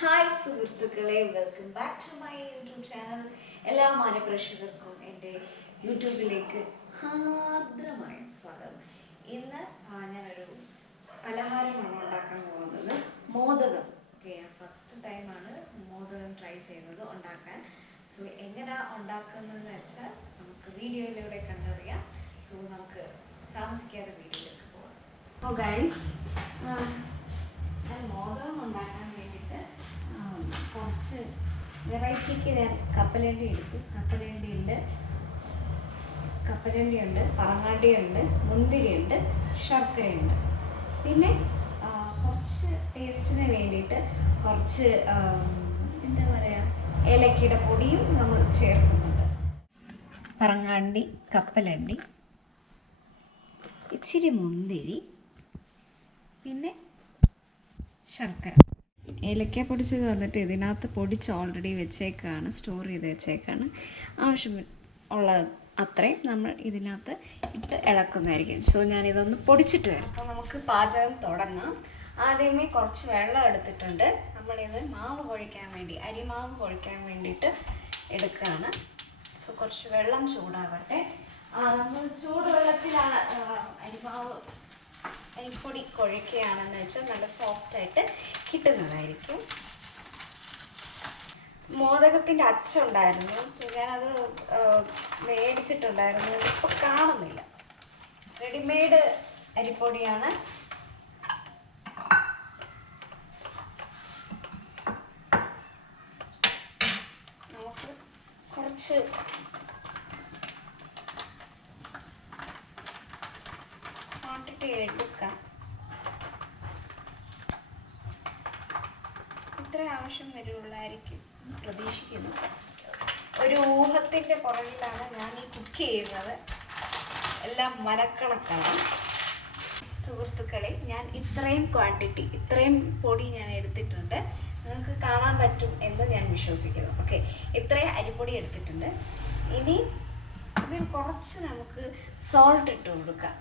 Hi സുഹൃത്തുക്കളെ, welcome back to my YouTube channel. എല്ലാ മാനപ്രേക്ഷകർക്കും എൻ്റെ യൂട്യൂബിലേക്ക് ഹാർദ്രമായ സ്വാഗതം. ഇന്ന് ഞാനൊരു പലഹാരമാണ് ഉണ്ടാക്കാൻ പോകുന്നത്, മോദകം. ഓക്കെ, ഫസ്റ്റ് ടൈമാണ് മോദകം ട്രൈ ചെയ്യുന്നത് ഉണ്ടാക്കാൻ. സോ എങ്ങനെയാണ് ഉണ്ടാക്കുന്നതെന്ന് വെച്ചാൽ നമുക്ക് വീഡിയോയിലൂടെ കണ്ടറിയാം. സോ നമുക്ക് താമസിക്കാതെ വീഡിയോയിലേക്ക് പോകാം. ഓ ഗൈസ്, ഞാൻ മോദകം ഉണ്ടാക്കാൻ വേണ്ടിയിട്ട് കുറച്ച് വെറൈറ്റിക്ക് ഞാൻ കപ്പലണ്ടി എടുത്തു. കപ്പലണ്ടിയുണ്ട്, പറങ്ങാണ്ടിയുണ്ട്, മുന്തിരിയുണ്ട്, ശർക്കരയുണ്ട്. പിന്നെ കുറച്ച് ടേസ്റ്റിന് വേണ്ടിയിട്ട് കുറച്ച് എന്താ പറയുക, ഏലക്കയുടെ പൊടിയും നമ്മൾ ചേർക്കുന്നുണ്ട്. പറങ്ങാണ്ടി, കപ്പലണ്ടി, ഇച്ചിരി മുന്തിരി, പിന്നെ ശർക്കര. ഏലക്ക പൊടിച്ചത് വന്നിട്ട് ഇതിനകത്ത് പൊടിച്ച് ഓൾറെഡി വെച്ചേക്കാണ്, സ്റ്റോർ ചെയ്ത് വെച്ചേക്കാണ്. ആവശ്യം ഉള്ള അത്രയും നമ്മൾ ഇതിനകത്ത് ഇട്ട് ഇളക്കുന്നതായിരിക്കും. സോ ഞാനിതൊന്ന് പൊടിച്ചിട്ട് വരാം. അപ്പോൾ നമുക്ക് പാചകം തുടങ്ങാം. ആദ്യമേ കുറച്ച് വെള്ളം എടുത്തിട്ടുണ്ട്. നമ്മളിത് മാവ് കുഴയ്ക്കാൻ വേണ്ടി, അരിമാവ് കുഴയ്ക്കാൻ വേണ്ടിയിട്ട് എടുക്കുകയാണ്. സോ കുറച്ച് വെള്ളം ചൂടാവട്ടെ. നമ്മൾ ചൂടുവെള്ളത്തിലാണ് അരിപ്പൊടി കുഴയ്ക്കുകയാണെന്ന് വെച്ചാൽ നല്ല സോഫ്റ്റായിട്ട് കിട്ടുന്നതായിരിക്കും. മോദകത്തിൻ്റെ അച്ചുണ്ടായിരുന്നു. സോ ഞാനത് മേടിച്ചിട്ടുണ്ടായിരുന്നു, ഇപ്പോൾ കാണുന്നില്ല. റെഡിമെയ്ഡ് അരിപ്പൊടിയാണ്. നമുക്ക് കുറച്ച് എടുക്കാം. ഇത്ര ആവശ്യം വരുള്ളായിരിക്കും പ്രതീക്ഷിക്കുന്നു. ഒരു ഊഹത്തിൻ്റെ പുറകിലാണ് ഞാൻ ഈ കുക്ക് ചെയ്യുന്നത്. എല്ലാം മനക്കണക്കാണ് സുഹൃത്തുക്കളെ. ഞാൻ ഇത്രയും ക്വാണ്ടിറ്റി, ഇത്രയും പൊടി ഞാൻ എടുത്തിട്ടുണ്ട്. നിങ്ങൾക്ക് കാണാൻ പറ്റും എന്ന് ഞാൻ വിശ്വസിക്കുന്നു. ഓക്കെ, ഇത്രയും അരിപ്പൊടി എടുത്തിട്ടുണ്ട്. ഇനി ഇതിൽ കുറച്ച് നമുക്ക് സോൾട്ട് ഇട്ട് കൊടുക്കാം.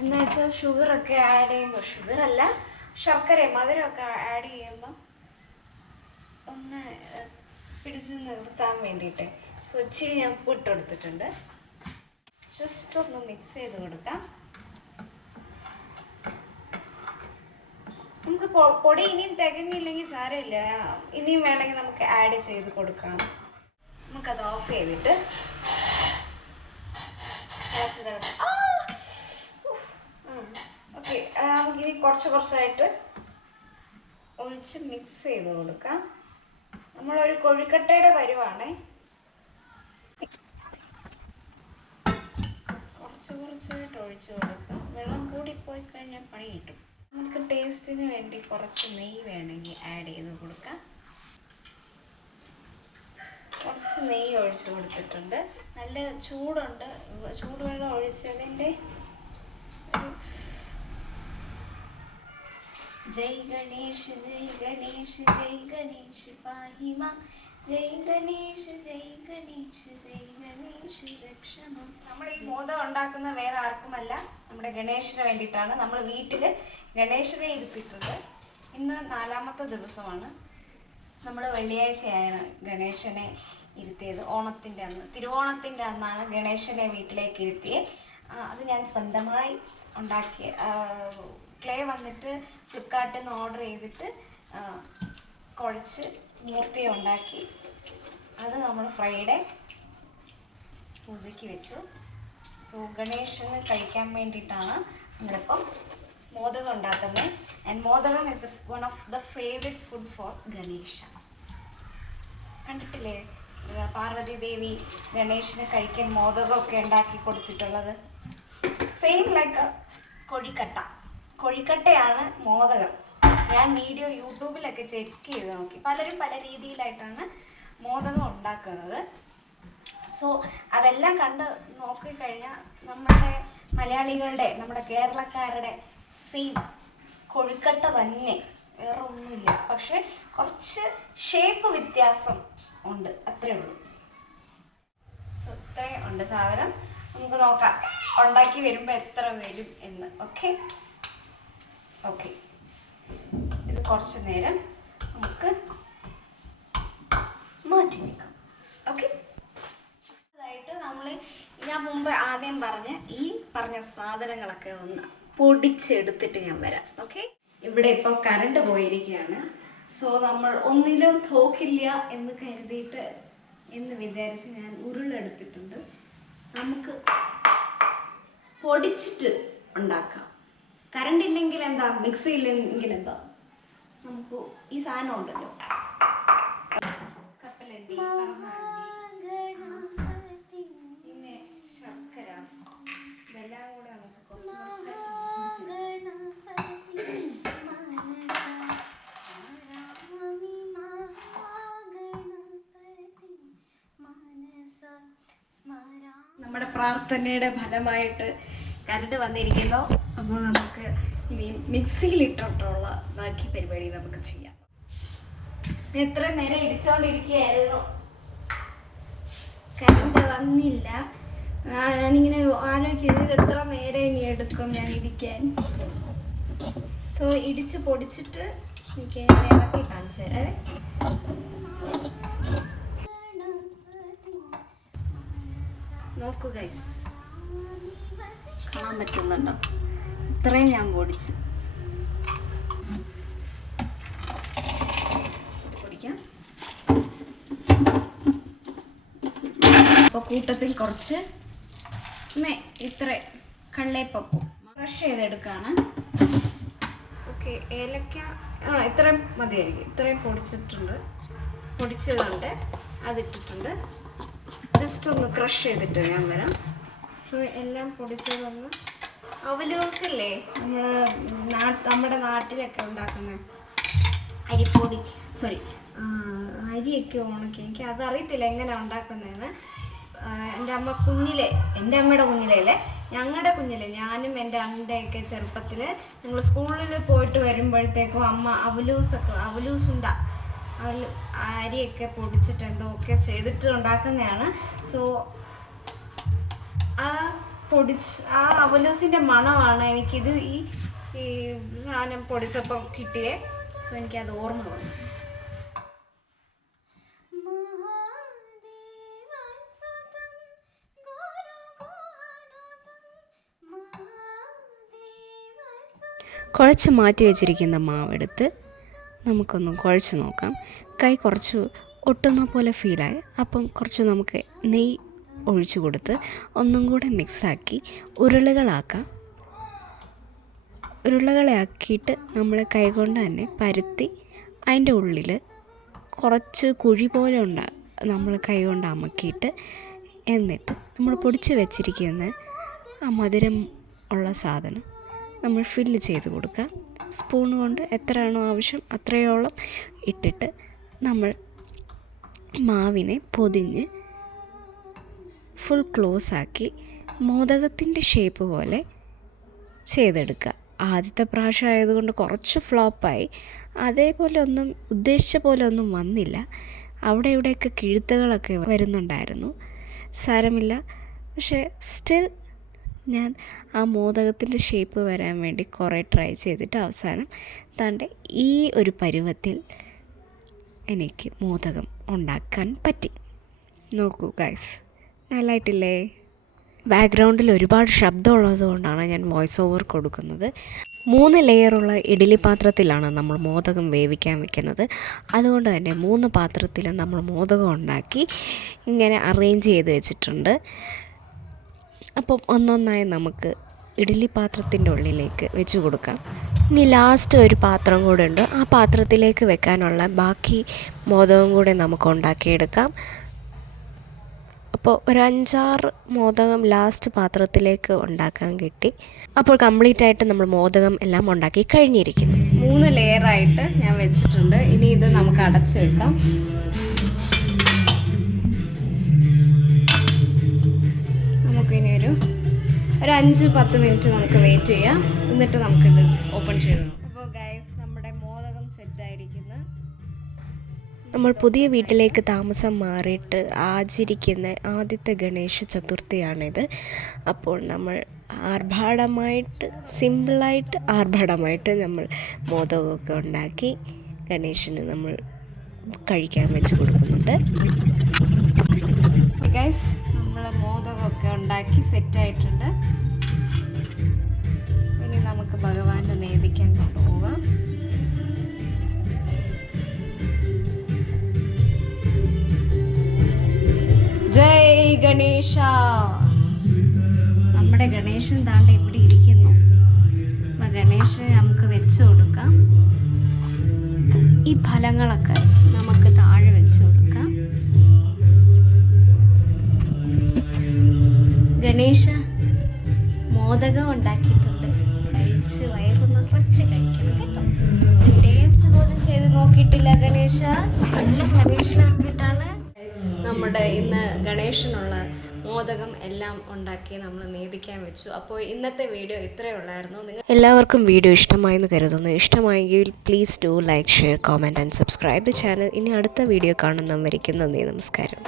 എന്ന് വെച്ചാൽ ഷുഗറൊക്കെ ആഡ് ചെയ്യുമ്പോൾ, ഷുഗറല്ല ശർക്കര, മധുരമൊക്കെ ആഡ് ചെയ്യുമ്പോൾ ഒന്ന് പിടിച്ച് നിർത്താൻ വേണ്ടിയിട്ട്. സോ ഇച്ചിരി ഞാൻ ഉപ്പിട്ട് കൊടുത്തിട്ടുണ്ട്. ജസ്റ്റ് ഒന്ന് മിക്സ് ചെയ്ത് കൊടുക്കാം. നമുക്ക് പൊടി ഇനിയും തികഞ്ഞില്ലെങ്കിൽ സാരമില്ല, ഇനിയും വേണമെങ്കിൽ നമുക്ക് ആഡ് ചെയ്ത് കൊടുക്കാം. നമുക്കത് ഓഫ് ചെയ്തിട്ട് ഓക്കെ, നമുക്കിനി കുറച്ചായിട്ട് ഒഴിച്ച് മിക്സ് ചെയ്ത് കൊടുക്കാം. നമ്മളൊരു കൊഴുക്കട്ടയുടെ പരുവാണ്. കുറച്ചായിട്ട് ഒഴിച്ച് കൊടുക്കാം. വെള്ളം കൂടിപ്പോയി കഴിഞ്ഞാൽ പണി കിട്ടും. നമുക്ക് ടേസ്റ്റിന് വേണ്ടി കുറച്ച് നെയ്യ് വേണമെങ്കിൽ ആഡ് ചെയ്ത് കൊടുക്കാം. കുറച്ച് നെയ്യ് ഒഴിച്ച് കൊടുത്തിട്ടുണ്ട്. നല്ല ചൂടുണ്ട്. ചൂടുവെള്ളം ഒഴിച്ചതിൻ്റെ ജയ് ഗണേഷ് ജയ് ഗണേഷ് ജയ് ഗണേഷ് പാഹിമ, ജയ് ഗണേഷ് ജയ് ഗണേഷ് ജയ് ഗണേഷ് രക്ഷമ. നമ്മൾ ഈ മോദകം ഉണ്ടാക്കുന്ന വേറെ ആർക്കുമല്ല, നമ്മുടെ ഗണേശന് വേണ്ടിയിട്ടാണ്. നമ്മൾ വീട്ടിൽ ഗണേശനെ ഇരുത്തിയിട്ടുണ്ട്. ഇന്ന് 4ാമത്തെ ദിവസമാണ്. നമ്മൾ വെള്ളിയാഴ്ചയാണ് ഗണേശനെ ഇരുത്തിയത്. ഓണത്തിൻ്റെ അന്ന്, തിരുവോണത്തിൻ്റെ അന്നാണ് ഗണേശനെ വീട്ടിലേക്ക് ഇരുത്തിയത്. അത് ഞാൻ സ്വന്തമായി ഉണ്ടാക്കിയ ക്ലേ വന്നിട്ട് ഫ്ലിപ്കാർട്ടിൽ നിന്ന് ഓർഡർ ചെയ്തിട്ട് കുഴച്ച് മൂർത്തി ഉണ്ടാക്കി. അത് നമ്മൾ ഫ്രൈഡേ പൂജയ്ക്ക് വെച്ചു. സോ ഗണേശന് കഴിക്കാൻ വേണ്ടിയിട്ടാണ് നമ്മളിപ്പം മോദകം ഉണ്ടാക്കുന്നത്. And modakam is one of the favourite food for Ganesha. കണ്ടിട്ടില്ലേ പാർവതി ദേവി ഗണേശന് കഴിക്കാൻ മോദകമൊക്കെ ഉണ്ടാക്കി കൊടുത്തിട്ടുള്ളത്? സെയിം ലൈക്ക് കൊഴിക്കട്ടയാണ് മോദകം. ഞാൻ വീഡിയോ യൂട്യൂബിലൊക്കെ ചെക്ക് ചെയ്ത് നോക്കി. പലരും പല രീതിയിലായിട്ടാണ് മോദകം ഉണ്ടാക്കുന്നത്. സോ അതെല്ലാം കണ്ട് നോക്കിക്കഴിഞ്ഞാൽ നമ്മുടെ മലയാളികളുടെ, നമ്മുടെ കേരളക്കാരുടെ സെയിം കൊഴുക്കട്ട തന്നെ, വേറെ ഒന്നുമില്ല. പക്ഷെ കുറച്ച് ഷേപ്പ് വ്യത്യാസം ഉണ്ട്, അത്രേ ഉള്ളൂ. സോ ഇത്രയും ഉണ്ട് സാധനം. നമുക്ക് നോക്കാം ഉണ്ടാക്കി വരുമ്പോൾ എത്ര വരും എന്ന്. ഓക്കെ, ഇത് കുറച്ച് നേരം നമുക്ക് കുറേ സാധനങ്ങളൊക്കെ ഒന്ന് പൊടിച്ചെടുത്തിട്ട് ഞാൻ വരാം. ഓക്കെ, ഇവിടെ ഇപ്പോൾ കറണ്ട് പോയിരിക്കുകയാണ്. സോ നമ്മൾ ഒന്നിലും തോക്കില്ല എന്ന് കരുതിയിട്ട് എന്ന് വിചാരിച്ച് ഞാൻ ഉരുളെടുത്തിട്ടുണ്ട്. നമുക്ക് പൊടിച്ചിട്ട് ഉണ്ടാക്കാം. കറണ്ട് ഇല്ലെങ്കിൽ എന്താ, മിക്സി ഇല്ലെങ്കിൽ എന്താ, നമുക്ക് ഈ സാധനം ഉണ്ടല്ലോ, കപ്പലണ്ടി, പിന്നെ ശർക്കര, ഇതെല്ലാം കൂടെ നമുക്ക് കുറച്ച് നമ്മുടെ പ്രാർത്ഥനയുടെ ഫലമായിട്ട് കറണ്ട് വന്നിരിക്കുന്നു. അപ്പോൾ നമുക്ക് ഇനി മിക്സിയിലിട്ടിട്ടുള്ള ബാക്കി പരിപാടി നമുക്ക് ചെയ്യാം. എത്ര നേരം ഇടിച്ചോണ്ടിരിക്കുകയായിരുന്നു, കറണ്ട് വന്നില്ല. ഞാനിങ്ങനെ ആലോചിക്കുന്നത് എത്ര നേരം ഇനി എടുക്കും ഞാൻ ഇടിക്കാൻ. സോ ഇടിച്ച് പൊടിച്ചിട്ട് എനിക്ക് ഇളക്കി കാണിച്ചു തരാം. നോക്കൂ ഗൈസ്, കാണാൻ പറ്റുന്നുണ്ടോ? ഇത്രയും ഞാൻ പൊടിച്ചു. പൊടിക്കാം. അപ്പോൾ കൂട്ടത്തിൽ കുറച്ച് ഇത്ര കള്ളേപ്പപ്പും ക്രഷ് ചെയ്തെടുക്കുകയാണ്. ഓക്കെ, ഏലക്ക ഇത്രയും മതിയായിരിക്കും. ഇത്രയും പൊടിച്ചതുണ്ട്, അതിട്ടിട്ടുണ്ട്. ജസ്റ്റ് ഒന്ന് ക്രഷ് ചെയ്തിട്ട് ഞാൻ വരാം. സോ എല്ലാം പൊടിച്ചതൊന്ന് അവലൂസില്ലേ, നമ്മുടെ നാട്ടിലൊക്കെ ഉണ്ടാക്കുന്ന അരിയൊക്കെ ഉണക്കി, എനിക്ക് അതറിയത്തില്ല എങ്ങനെ ഉണ്ടാക്കുന്നതെന്ന്. എൻ്റെ അമ്മയുടെ കുഞ്ഞിലേ ഞങ്ങളുടെ കുഞ്ഞിലെ, ഞാനും എൻ്റെ അമ്മയുടെയൊക്കെ ചെറുപ്പത്തിൽ ഞങ്ങൾ സ്കൂളിൽ പോയിട്ട് വരുമ്പോഴത്തേക്കും അമ്മ അവലൂസുണ്ടാ അരിയൊക്കെ പൊടിച്ചിട്ട് എന്തൊക്കെ ചെയ്തിട്ട് ഉണ്ടാക്കുന്നതാണ്. സോ ആ അവലൂസിൻ്റെ മണമാണ് എനിക്കിത് ഈ സാധനം പൊടിച്ചപ്പോൾ കിട്ടിയേ. സോ എനിക്കത് ഓർമ്മ വന്നു. കുഴച്ച് മാറ്റി വെച്ചിരിക്കുന്ന മാവെടുത്ത് നമുക്കൊന്ന് കുഴച്ച് നോക്കാം. കൈ കുറച്ച് ഒട്ടുന്ന പോലെ ഫീലായി. അപ്പം കുറച്ച് നമുക്ക് നെയ്യ് ഒഴിച്ചു കൊടുത്ത് ഒന്നും കൂടെ മിക്സാക്കി ഉരുളകളാക്കാം. ഉരുളകളെ ആക്കിയിട്ട് നമ്മൾ കൈകൊണ്ട് തന്നെ പരത്തി അതിൻ്റെ ഉള്ളിൽ കുറച്ച് കുഴി പോലെ നമ്മൾ കൈകൊണ്ട് അമക്കിയിട്ട്, എന്നിട്ട് നമ്മൾ പൊടിച്ച് വെച്ചിരിക്കുന്ന ആ മധുരം ഉള്ള സാധനം നമ്മൾ ഫില്ല് ചെയ്ത് കൊടുക്കുക. സ്പൂൺ കൊണ്ട് എത്രയാണോ ആവശ്യം അത്രയോളം ഇട്ടിട്ട് നമ്മൾ മാവിനെ പൊതിഞ്ഞ് ഫുൾ ക്ലോസ് ആക്കി മോദകത്തിൻ്റെ ഷേപ്പ് പോലെ ചെയ്തെടുക്കുക. ആദ്യത്തെ പ്രാവശ്യം ആയതുകൊണ്ട് കുറച്ച് ഫ്ലോപ്പായി. അതേപോലെ ഒന്നും ഉദ്ദേശിച്ച പോലെ ഒന്നും വന്നില്ല. അവിടെ ഇവിടെയൊക്കെ കിഴുത്തുകളൊക്കെ വരുന്നുണ്ടായിരുന്നു. സാരമില്ല. പക്ഷേ സ്റ്റിൽ ഞാൻ ആ മോദകത്തിൻ്റെ ഷേപ്പ് വരാൻ വേണ്ടി കുറേ ട്രൈ ചെയ്തിട്ട് അവസാനം താണ്ടെ ഈ ഒരു പരുവത്തിൽ എനിക്ക് മോദകം ഉണ്ടാക്കാൻ പറ്റി. നോക്കൂ ഗൈസ്, നല്ലതായിട്ടില്ലേ? ബാക്ക്ഗ്രൗണ്ടിൽ ഒരുപാട് ശബ്ദമുള്ളത് കൊണ്ടാണ് ഞാൻ വോയിസ് ഓവർ കൊടുക്കുന്നത്. 3 ലെയറുള്ള ഇഡ്ഡലി പാത്രത്തിലാണ് നമ്മൾ മോദകം വേവിക്കാൻ വെക്കുന്നത്. അതുകൊണ്ട് തന്നെ 3 പാത്രത്തിൽ നമ്മൾ മോദകം ഉണ്ടാക്കി ഇങ്ങനെ അറേഞ്ച് ചെയ്ത് വെച്ചിട്ടുണ്ട്. അപ്പം ഒന്നൊന്നായി നമുക്ക് ഇഡ്ഡലി പാത്രത്തിൻ്റെ ഉള്ളിലേക്ക് വെച്ച് കൊടുക്കാം. ഇനി ലാസ്റ്റ് ഒരു പാത്രം കൂടെ ഉണ്ട്. ആ പാത്രത്തിലേക്ക് വെക്കാനുള്ള ബാക്കി മോദകം കൂടെ നമുക്ക് ഉണ്ടാക്കിയെടുക്കാം. അപ്പോൾ ഒരു 5-6 മോദകം ലാസ്റ്റ് പാത്രത്തിലേക്ക് ഉണ്ടാക്കാൻ കിട്ടി. അപ്പോൾ കംപ്ലീറ്റ് ആയിട്ട് നമ്മൾ മോദകം എല്ലാം ഉണ്ടാക്കി കഴിഞ്ഞിരിക്കുന്നു. 3 ലെയറായിട്ട് ഞാൻ വെച്ചിട്ടുണ്ട്. ഇനി ഇത് നമുക്ക് അടച്ചു വെക്കാം. നമുക്കിനി ഒരു 5-10 മിനിറ്റ് നമുക്ക് വെയിറ്റ് ചെയ്യാം. എന്നിട്ട് നമുക്കിത് ഓപ്പൺ ചെയ്ത് നോക്കാം. അപ്പോൾ ഗൈസ്, നമ്മുടെ മോദകം സെറ്റായിരിക്കുന്നു. നമ്മൾ പുതിയ വീട്ടിലേക്ക് താമസം മാറിയിട്ട് ആചരിക്കുന്ന ആദ്യത്തെ ഗണേശ ചതുർത്ഥിയാണിത്. അപ്പോൾ നമ്മൾ ആർഭാടമായിട്ട് നമ്മൾ മോദകമൊക്കെ ഉണ്ടാക്കി ഗണേശന് നമ്മൾ കഴിക്കാൻ വെച്ച് കൊടുക്കുന്നുണ്ട്. ഗൈസ്, നമ്മൾ മോദകമൊക്കെ ഉണ്ടാക്കി സെറ്റായിട്ടുണ്ട്. നമുക്ക് ഭഗവാന്റെ നേദിക്കാൻ കൊണ്ടുപോകാം. ജയ് ഗണേശ. നമ്മുടെ ഗണേശൻ താണ്ട ഇവിടെ ഇരിക്കുന്നു. ഗണേശനെ നമുക്ക് വെച്ചു കൊടുക്കാം. ഈ ഫലങ്ങളൊക്കെ നമുക്ക് താഴെ വെച്ച് കൊടുക്കാം. ഗണേശ മോദകം ഉണ്ടാക്കിയിട്ടുണ്ട്, കഴിച്ച് വയറ് നിറച്ച് കഴിക്കണം കേട്ടോ. ടേസ്റ്റ് പോലും ചെയ്ത് നോക്കിയിട്ടില്ല ഗണേശ. ഗണേശന് വേണ്ടിയിട്ടാണ് നമ്മുടെ ഇന്ന് ഗണേശനുള്ള മോദകം എല്ലാം ഉണ്ടാക്കി നമ്മൾ നേദിക്കാൻ വെച്ചു. അപ്പോൾ ഇന്നത്തെ വീഡിയോ ഇത്രയേ ഉള്ളായിരുന്നു. എല്ലാവർക്കും വീഡിയോ ഇഷ്ടമായെന്ന് കരുതുന്നു. ഇഷ്ടമായെങ്കിൽ please do like, share, comment and subscribe the channel. ഇനി അടുത്ത വീഡിയോ കാണുന്നവരിക്കും നന്ദി, നമസ്കാരം.